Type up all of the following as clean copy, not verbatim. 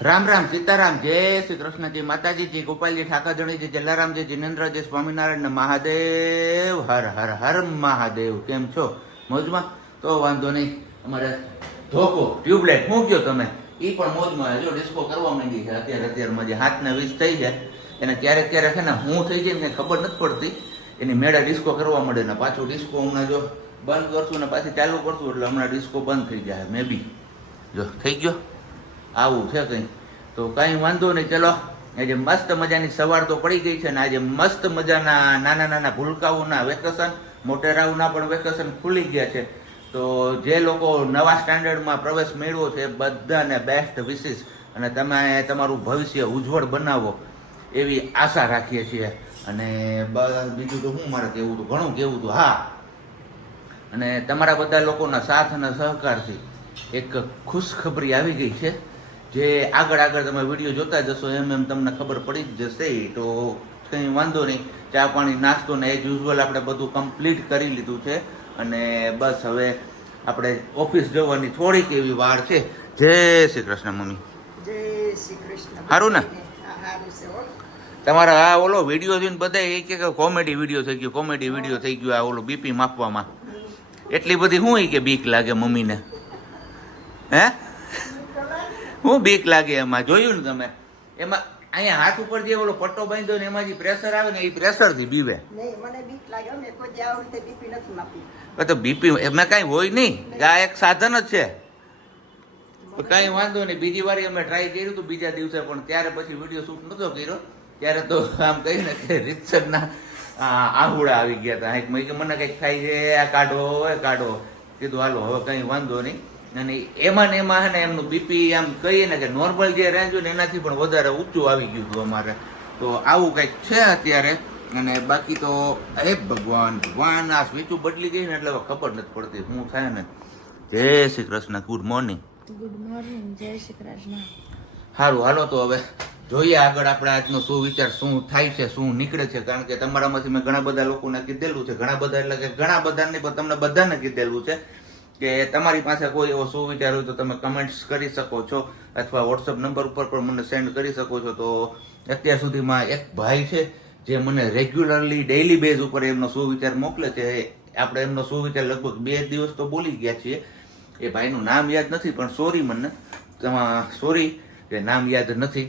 રામ રામ સીતારામ જય શ્રી કૃષ્ણ જય માતાજી જય ગોપાલજી ઠાકરજણી જય જલારામજી જિનેન્દ્ર જય સ્વામિનારાયણ ને મહાદેવ હર હર હર મહાદેવ. કેમ છો? મોજમાં? તો વાંધો નહીં. અમારે ધોકો ટ્યુબલાઇટ હું ગયો તમે એ પણ મોજમાં. જો ડિસ્કો કરવા માંડી છે અત્યારમાં જે 7:20 થઈ જાય એને ક્યારેક ક્યારેક છે ને હું થઈ જાય ને ખબર નથી પડતી એની મેળા ડિસ્કો કરવા મળે ને પાછું ડિસ્કો હમણાં જો બંધ કરશું ને પાછી ચાલુ કરશું એટલે હમણાં ડિસ્કો બંધ થઈ જાય મે બી. જો થઈ ગયો આવું છે કંઈ તો કાંઈ વાંધો નહીં. ચલો આજે મસ્ત મજાની સવાર તો પડી ગઈ છે ને આજે મસ્ત મજાના નાના નાના ભૂલકાઓના વેકેશન મોટેરાઓના પણ વેકેશન ખુલી ગયા છે. તો જે લોકો નવા સ્ટાન્ડર્ડમાં પ્રવેશ મેળવો છે બધાને બેસ્ટ વિશિસ અને તમે તમારું ભવિષ્ય ઉજ્જવળ બનાવો એવી આશા રાખીએ છીએ. અને બીજું તો હું મારે કહેવું હતું ઘણું કહેવું હતું. હા, અને તમારા બધા લોકોના સાથ અને સહકારથી એક ખુશખબરી આવી ગઈ છે જે આગળ તમે વિડીયો જોતા જશો એમ તમને ખબર પડી જ જશે. તો કંઈ વાંધો નહીં. ચા પાણી નાસ્તો ને એઝ યુઝ્યુઅલ આપણે બધું કમ્પ્લીટ કરી લીધું છે અને બસ હવે આપણે ઓફિસ જવાની થોડીક એવી વાર છે. જય શ્રી કૃષ્ણ મમ્મી. જય શ્રી કૃષ્ણ. સારું ને? સારું છે હો. તમારા આ ઓલો વિડીયો જોઈને બધા એ કે કોમેડી વિડીયો થઈ ગયો કોમેડી વિડીયો થઈ ગયો. આ ઓલો બીપી માપવામાં એટલી બધી શું કે બીક લાગે મમ્મીને? હે હું બીક લાગે એમાં? જોયું ને તમે એમાં અહીંયા હાથ ઉપર જે ઓલો પટ્ટો બાંધ્યો ને એમાં જે પ્રેશર આવે ને એ પ્રેશર થી બીવે. નહીં, મને બીક લાગે. મેં કોઈ દી આવી રીતે બીપી નથી માપી. તો બીપી એમાં કઈ હોય નહીં. આ એક સાધન જ છે. તો કઈ વાંધો નહીં. બીજી વાર અમે ટ્રાય કર્યું હતું બીજા દિવસે પણ ત્યારે પછી વિડીયો શૂટ નતો કર્યો. ત્યારે તો આમ કહીને કે રીતસરના આહુડા આવી ગયા હતા. મેં કે મને કંઈક થાય છે આ કાઢો. કીધું હાલો હવે કઈ વાંધો નહીં. અને એમાં ને એમાં હે ને એમનું બીપી આમ કહીએ ને કે નોર્મલ જે રેન્જ હોય ને એનાથી પણ વધારે ઊંચું આવી ગયું હતું અમારે. તો આવું કંઈક છે અત્યારે. અને બાકી તો હે ભગવાન આ સ્વીચું બદલી ગઈ ને એટલે હવે ખબર નથી પડતી શું થાય ને. જય Shri Krishna. Good morning. Good morning. જય શ્રી કૃષ્ણ. સારું હાલો તો હવે જોઈએ આગળ આપણે આજનો શું વિચાર શું થાય છે શું નીકળે છે. કારણ કે તમારામાંથી મેં ઘણા બધા લોકોને કીધેલું છે. ઘણા બધા એટલે કે ઘણા બધા નહીં પણ તમને બધાને કીધેલું છે કે તમારી પાસે કોઈ એવો શું વિચાર હોય તો તમે કમેન્ટ્સ કરી શકો છો અથવા વોટ્સઅપ નંબર ઉપર પણ મને સેન્ડ કરી શકો છો. તો અત્યાર સુધીમાં એક ભાઈ છે જે મને રેગ્યુલરલી ડેઇલી બેઝ ઉપર એમનો શું વિચાર મોકલે છે. આપણે એમનો શું વિચાર લગભગ 2 દિવસ તો બોલી ગયા છીએ. એ ભાઈનું નામ યાદ નથી પણ સોરી કે નામ યાદ નથી.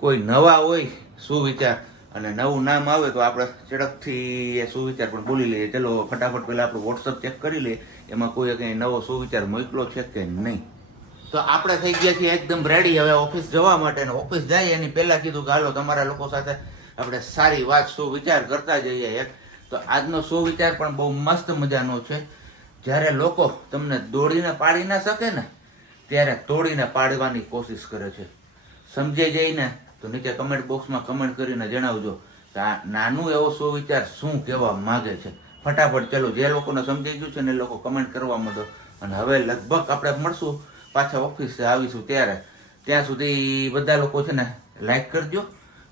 કોઈ નવા હોય શું વિચાર અને નવું નામ આવે તો આપણે ઝડપથી એ સુવિચાર પણ બોલી લઈએ. ચલો ફટાફટ પહેલા આપણે વોટ્સઅપ ચેક કરી લઈએ એમાં કોઈ કંઈ નવો સુવિચાર મોકલો છે કે નહીં. તો આપણે થઈ ગયા છીએ એકદમ રેડી હવે ઓફિસ જવા માટે. ઓફિસ જાય એની પહેલા કીધું કે હાલો તમારા લોકો સાથે આપણે સારી વાત સુવિચાર કરતા જઈએ એક. તો આજનો સુવિચાર પણ બહુ મસ્ત મજાનો છે. જ્યારે લોકો તમને દોડીને પાડી ના શકે ને ત્યારે તોડીને પાડવાની કોશિશ કરે છે. સમજાઈ જાય ને તો નીચે કમેન્ટ બોક્સમાં કમેન્ટ કરીને જણાવજો કે આ નાનું એવો સુવિચાર શું કહેવા માંગે છે. ફટાફટ ચલો જે લોકોને સમજાઈ ગયું છે ને એ લોકો કમેન્ટ કરવા માંડો. અને હવે લગભગ આપણે મળશું પાછા ઓફિસે આવીશું ત્યારે. ત્યાં સુધી બધા લોકો છે ને લાઈક કરજો,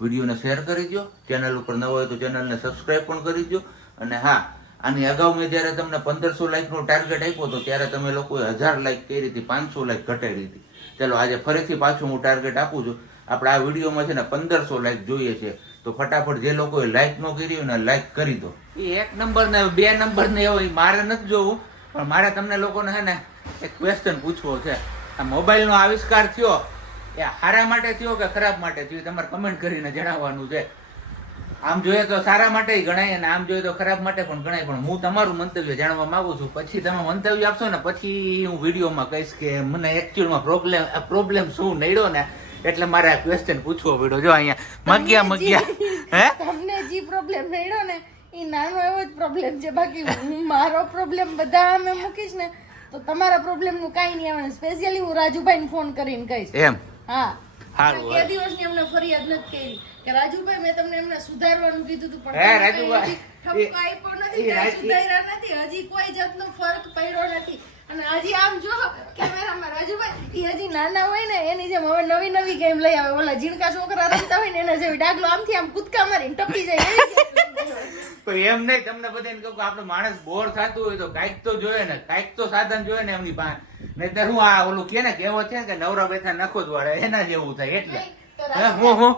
વિડીયોને શેર કરી દો, ચેનલ ઉપર ન હોય તો ચેનલને સબસ્ક્રાઈબ પણ કરી દો. અને હા, આની અગાઉ મેં જ્યારે તમને 1500 લાઈકનો ટાર્ગેટ આપ્યો હતો ત્યારે તમે લોકોએ 1000 લાઈક કરી હતી, 500 લાઈક ઘટાડી હતી. ચલો આજે ફરીથી પાછું હું ટાર્ગેટ આપું છું. આપણે આ વિડીયોમાં છે ને 1500 લાઈક જોઈએ છે. તો ફટાફટ જે લોકોએ લાઈક ન કરી હોય ને લાઈક કરી દો. એ 1 નંબર ને 2 નંબર ને એવો મારે નથી જોવું પણ મારે તમને લોકોને છે ને એક ક્વેશ્ચન પૂછવો છે. આ મોબાઈલનો આવિષ્કાર થયો એ સારા માટે થયો કે ખરાબ માટે થયો તમારે કમેન્ટ કરીને જણાવવાનું છે. આમ જોઈએ તો સારા માટે ગણાય અને આમ જોઈએ તો ખરાબ માટે પણ ગણાય. પણ હું તમારું મંતવ્ય જાણવા માંગુ છું. પછી તમે મંતવ્ય આપશો ને પછી હું વિડીયોમાં કહીશ કે મને એકચ્યુઅલમાં પ્રોબ્લેમ શું નડ્યો ને એટલે મારે આ ક્વેશ્ચન પૂછવો પડ્યો. જો અહીંયા મગ્યા હે તમને જે પ્રોબ્લેમ નડ્યો ને એ નાનો એવો જ પ્રોબ્લેમ છે. બાકી મારો પ્રોબ્લેમ બધા અમે મૂકીશ ને તો તમારા પ્રોબ્લેમ નું કઈ નહીં આવે. સ્પેશિયલી હું રાજુભાઈને ફોન કરીને કહીશ. એમ? હા. સારું. કે દિવસની અમને ફરિયાદ નથી કરી કે રાજુભાઈ મેં તમને એમને સુધારવાનું કીધું હતું હે રાજુભાઈ ઠપકો આપ્યો નથી, કાંઈ સુધાર્યા નથી, હજી કોઈ જાતનો ફરક પડ્યો નથી. અને હજી આમ જો કેમેરામાં રાજુભાઈ એ હજી નાના હોય ને એની જેમ હવે નવી ગેમ લઈ આવે. ઓલા ઝીણકા છોકરા રમતા હોય ને એના જેવી ડાગલો આમથી આમ કૂદકા મારીને ટપી જાય તો એમ નહીં, તમને બધાને કહું કે આપણે માણસ બોર થતું હોય તો કાંઈક તો જોઈએ ને, કાંઈક તો સાધન જોઈએ ને એમની પાસે. નહીંતર હું આ ઓલું કે ને કહેવત છે ને કે નવરા બેઠા નખો જ વાળે, એના જેવું થાય એટલે. હે, હું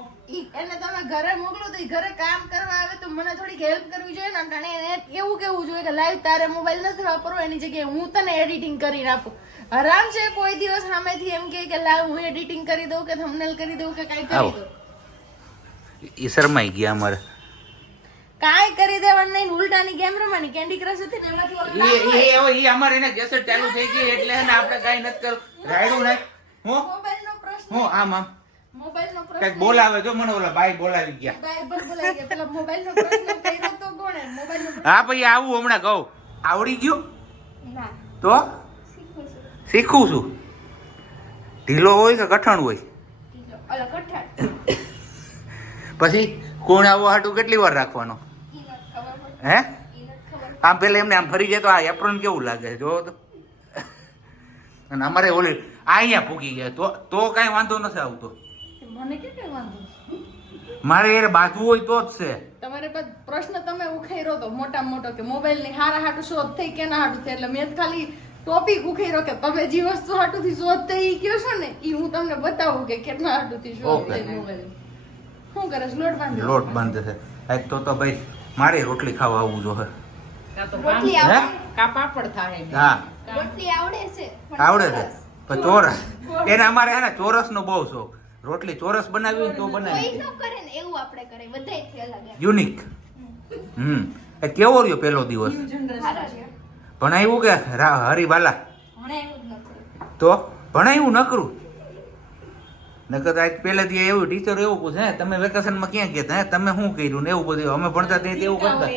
એને તમે ઘરે મોકલો તો ઈ ઘરે કામ કરવા આવે તો મને થોડીક હેલ્પ કરવી જોઈએ ને. કારણ એને એવું કેવું જોઈએ કે લાઈવ તારે મોબાઈલ નથી વાપરવો, એની જગ્યાએ હું તને એડિટિંગ કરીને આપું. આરામ છે કોઈ દિવસ સામેથી એમ કે લાવ હું એડિટિંગ કરી દઉં કે થંબનેલ કરી દઉં કે કાંઈ કરી દઉં. ઈ શરમાઈ ગયા અમારે. કાંઈ કરી દેવાનું નહીં, ઉલટાની ગેમ રમવાની. કેન્ડી ક્રશ હતી ને એમાંથી ઈ અમારે એને કેસેટ ચાલુ થઈ ગઈ એટલે હે ને આપણે કાંઈ નથી કરું. રાયડું નહીં. હું મોબાઈલનો પ્રશ્ન, હું આમ મોબાઈલનો કઈક પ્રશ્ન બોલાવે જો મને ઓલા ભાઈ બોલાવી ગયા. બાય પર બોલાઈ ગયા. પેલા મોબાઈલનો પ્રશ્ન કર્યો તો કોણે? મોબાઈલનો પ્રશ્ન હા ભાઈ આવું હમણાં કહું. આવડી ગયું ના, તો શીખું છું. ઢીલો હોય કે કઠણ હોય? ઓલા કઠાળ પછી કોણ આવો હાટું કેટલી વાર રાખવાનો? ઈ નથી ખબર પડતી. હે ઈ નથી ખબર. આમ પેલા એમને આમ ફરી જાય તો આ એપ્રોન કેવું લાગે છે જોવો તો. અને અમારે ઓલી આ અહીંયા પૂકી ગયા તો કાંઈ વાંધો નથી આવતો. મને કેમ કઈ વાંધો? મારે એને બાંધવું હોય તો જ છે. તમારે પર પ્રશ્ન તમે ઉખેરો તો મોટામાં મોટો કે મોબાઈલ ની હારા હાટું શોધ થઈ કે ના હાટું થઈ. એટલે મેં તો ખાલી ટોપિક ઉખેરો કે તમે જે વસ્તુ હાટું થી શોધ થઈ ઈ કયો છો ને ઈ હું તમને બતાવું કે કેટલા હાટું થી શોધ Okay. થઈ મોબાઈલ. શું કરે છે? લોટ બાંધે. લોટ બાંધે છે. આજ તો ભાઈ મારે રોટલી ખાવા આવવું જોઈએ. રોટલી હે? કા પાપડ થાય. હા રોટલી આવડે છે. આવડે છે પણ ચોરસ એને અમારે હે ને ચોરસ નો બહુ શોખ. રોટલી ચોરસ બનાવી હોય ને તો બનાવી કરે ને એવું આપણે કરે બધાયથી અલગ. યુનિક. એ કેવો રહ્યો પેલો દિવસ? ભણાવ્યું કે હરિવાલા? તો ભણાવ્યું નકરું. નકર આજ પહેલેથી એવું ટીચર એવું પૂછે હે તમે વેકેશનમાં ક્યાં ગયા હે તમે શું કર્યું ને એવું બધું. અમે ભણતા ત્યાં એવું કરતા.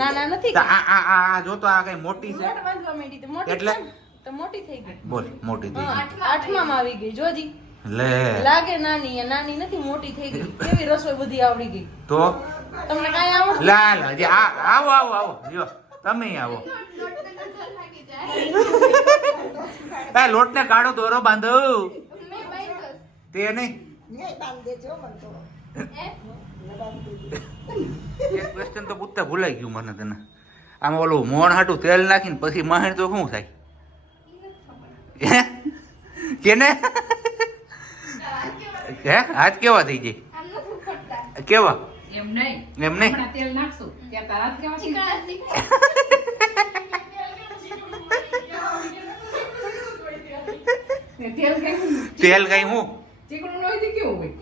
નાના નથી. તો આ જોતો આ કઈ મોટી છે લોટ બાંધવા માંડી તો મોટી એટલે? છે ને? તો મોટી થઈ ગઈ. બોલ મોટી થઈ ગઈ. આઠમામાં આવી ગઈ જોજી. લે લાગે નાની, એ નાની નથી, મોટી થઈ ગઈ. કેવી રસોઈ બધી આવડી ગઈ. તો તમને કાંઈ આવડતું? લા લા જે આવો આવો આવો જો તમે આવો. એ લોટ ને કાઢો દોરો બાંધો તે નહીં. નહીં બાંધ દેજો મને તો. એક ક્વેશ્ચન તો પૂછતા ભૂલાઈ ગયું મને તને. આમાં ઓલું મોણ હાટું તેલ નાખીને પછી માહણ તો શું થાય? હે કેને હે હાથ કેવા થઈ જાય? કેવા? એમ નહીં. એમ નહીં. હમણાં તેલ નાખશું ત્યાં તારા હાથ કેવા છે? તેલ કઈ તેલ કઈ હું ચીકણું ન હોય તો કેવું હોય?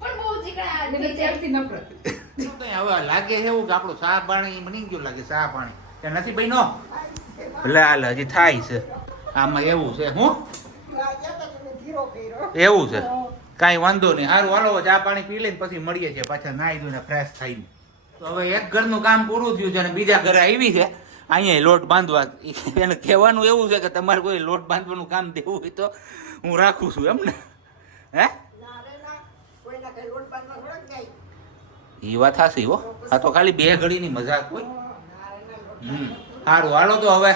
પણ બહુ ચીકણા એટલે તેલથી નફરત. હવે લાગે છે એવું કે આપણું ચા પાણી બની ગયું લાગે. ચા પાણી ત્યાં નથી ભાઈ નો એટલે હાલ હજી થાય છે. આમાં એવું છે હું લાગ્યા તો તમે ધીરો કર્યો. એવું છે કાંઈ વાંધો નહીં. સારું હાલો ચા પાણી પી લઈને પછી મળીએ છીએ પાછા નાહી ધોઈને ફ્રેશ થઈને. તો હવે એક ઘરનું કામ પૂરું થયું છે અને બીજા ઘરે આવી છે અહીંયા લોટ બાંધવા. એને કહેવાનું એવું છે કે તમારે કોઈ લોટ બાંધવાનું કામ દેવું હોય તો હું રાખું છું એમ ને. હે ના રે ના, કોઈના કઈ લોટ બાંધવા થોડાક જાય. એ વાત હાસી હો. આ તો ખાલી બે ઘડીની મજાક હોય. ના રે ના, લોટ સારું હાલો તો હવે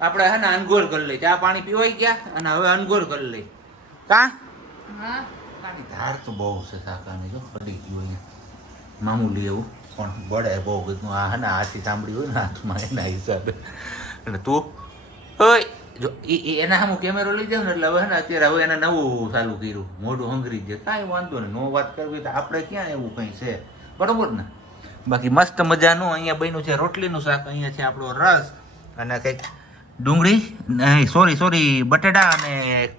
આપણે હે ને અનગોળ કરી લઈએ. ચા પાણી પીવાઈ ગયા અને હવે અનગોળ કરી લઈએ. કા હા કાની ધાર તો બહુ છે શાકાની જો પડી ગયું હોય મામૂલી એવું પણ બળે બહુ બધું. આ હે ને હાથી સાંભળી હોય ને હાથમાં એના હિસાબે. એટલે તું ઓય જો એના સામું કેમેરો લઈ જાવ ને એટલે હવે હે ને અત્યારે હવે એને નવું ચાલુ કર્યું મોઢું હંગરી જાય. કાંઈ વાંધો નહીં નો વાત કરવી તો આપણે ક્યાં એવું કંઈ છે બરોબર ને. બાકી મસ્ત મજાનું અહીંયા બન્યું છે રોટલીનું શાક. અહીંયા છે આપણો રસ અને કંઈક ડુંગળી નહીં સોરી બટેટા અને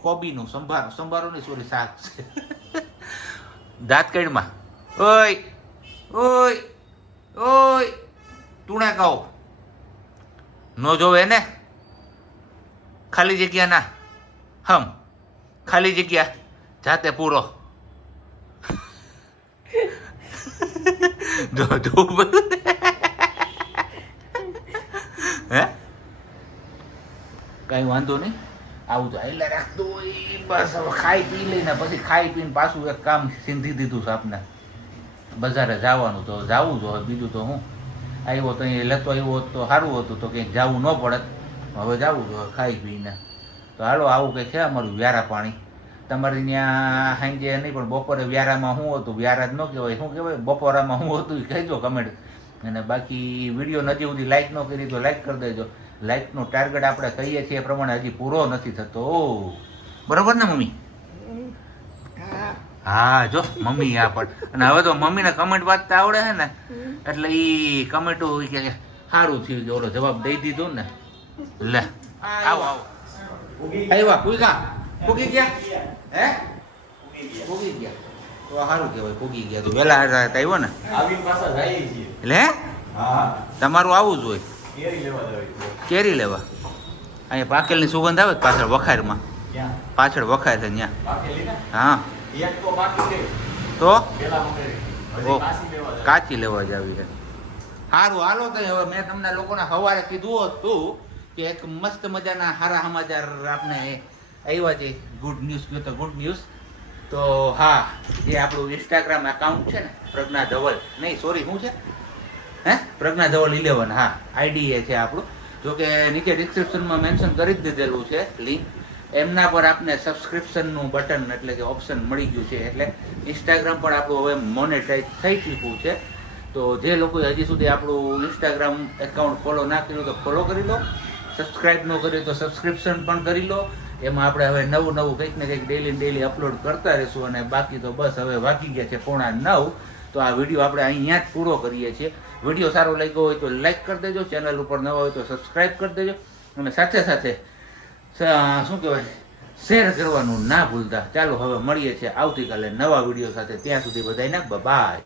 કોબીનું સંભારો નહીં સોરી શાક છે. દાંત કઈડમાં ઓય ઓય ઓય તુણે કહો નો જોવે ને ખાલી જગ્યા ના હમ ખાલી જગ્યા જાતે પૂરો. જો બધું હે કઈ વાંધો નહીં. આવું તો એટલે રાખતું હોય બસ. હવે ખાઈ પી લઈને પછી ખાઈ પીને પાછું એક કામ સિંધી દીધું છે આપણે બજારે જવાનું. તો જવું જોઈએ બીજું તો હું આવ્યો તો અહીં લેતો આવ્યો તો સારું હતું તો કંઈક જવું ન પડે. હવે જવું જોઈએ ખાઈ પીને. તો હાલો આવું કંઈક છે અમારું વ્યારા પાણી. તમારે ત્યાં સાંજે નહીં પણ બપોરે વ્યારામાં શું હતું? વ્યારા જ ન કહેવાય શું કહેવાય? બપોરામાં શું હતું એ કહેજો કમેન્ટ. અને બાકી વિડીયો નથી સુધી લાઈક ન કરી તો લાઈક કરી દેજો. લાઈકનો ટાર્ગેટ આપણે કહીએ છીએ એ પ્રમાણે હજી પૂરો નથી થતો. બરોબર ને મમ્મી? હા હા જો મમ્મી આ પણ. અને હવે તો મમ્મીને કમેન્ટ વાંચતા આવડે છે ને એટલે ઈ કમેન્ટો કે સારું થયું કે ઓલો જવાબ દઈ દીધો ને. લે આવો આવો આવ્યા પૂગા પૂગી ગયા હે પૂગી ગયા તો સારું કહેવાય પૂગી ગયા તો વહેલા આવ્યો ને આવીને પાછા જઈએ છીએ. એટલે હા તમારું આવું જ હોય કેરી લેવા જઈએ. કેરી લેવા. અહીંયા પાકેલની સુગંધ આવે પાછળ વખારમાં ક્યાં? પાછળ વખાય છે ત્યાં. બાકી લીધા? હા એક તો બાકી છે. તો પેલા મંગાવી. હજી ઓ, પાછી લેવા જઈએ. કાચી લેવા જ આવી છે. સારું હાલો તો હવે મેં તમને લોકોને સવારે કીધું હતું કે એક મસ્ત મજાના સારા સમાચાર આપણે આવ્યા છે. ગુડ ન્યૂઝ કહ્યું તો ગુડ ન્યૂઝ. તો હા જે આપણું ઇન્સ્ટાગ્રામ એકાઉન્ટ છે ને પ્રજ્ઞા ધવલ નહીં સોરી શું છે હે પ્રજ્ઞા ધવલ 11 હા આઈડી એ છે આપણું. જોકે નીચે ડિસ્ક્રિપ્શનમાં મેન્શન કરી જ દીધેલું છે લિંક. એમના પર આપને સબસ્ક્રિપ્શનનું બટન એટલે કે ઓપ્શન મળી ગયું છે. એટલે ઇન્સ્ટાગ્રામ પણ આપણું હવે મોનેટાઈઝ થઈ ચૂક્યું છે. તો જે લોકોએ હજી સુધી આપણું ઇન્સ્ટાગ્રામ એકાઉન્ટ ફોલો ના કર્યું તો ફોલો કરી લો. સબસ્ક્રાઇબ ન કર્યું તો સબસ્ક્રિપ્શન પણ કરી લો. એમાં આપણે હવે નવું કંઈક ને કંઈક ડેલી અપલોડ કરતા રહીશું. અને બાકી તો બસ હવે વાગી ગયા છે 8:45. તો આ વિડીયો આપણે અહીંયા જ પૂરો કરીએ છીએ. વિડીયો સારો લાગ્યો હોય તો લાઈક કરી દેજો. ચેનલ ઉપર નવા હોય તો સબસ્ક્રાઇબ કરી દેજો. અને સાથે સાથે શું કહેવાય શેર કરવાનું ના ભૂલતા. ચાલો હવે મળીએ છીએ આવતીકાલે નવા વિડીયો સાથે. ત્યાં સુધી બધાને બાય.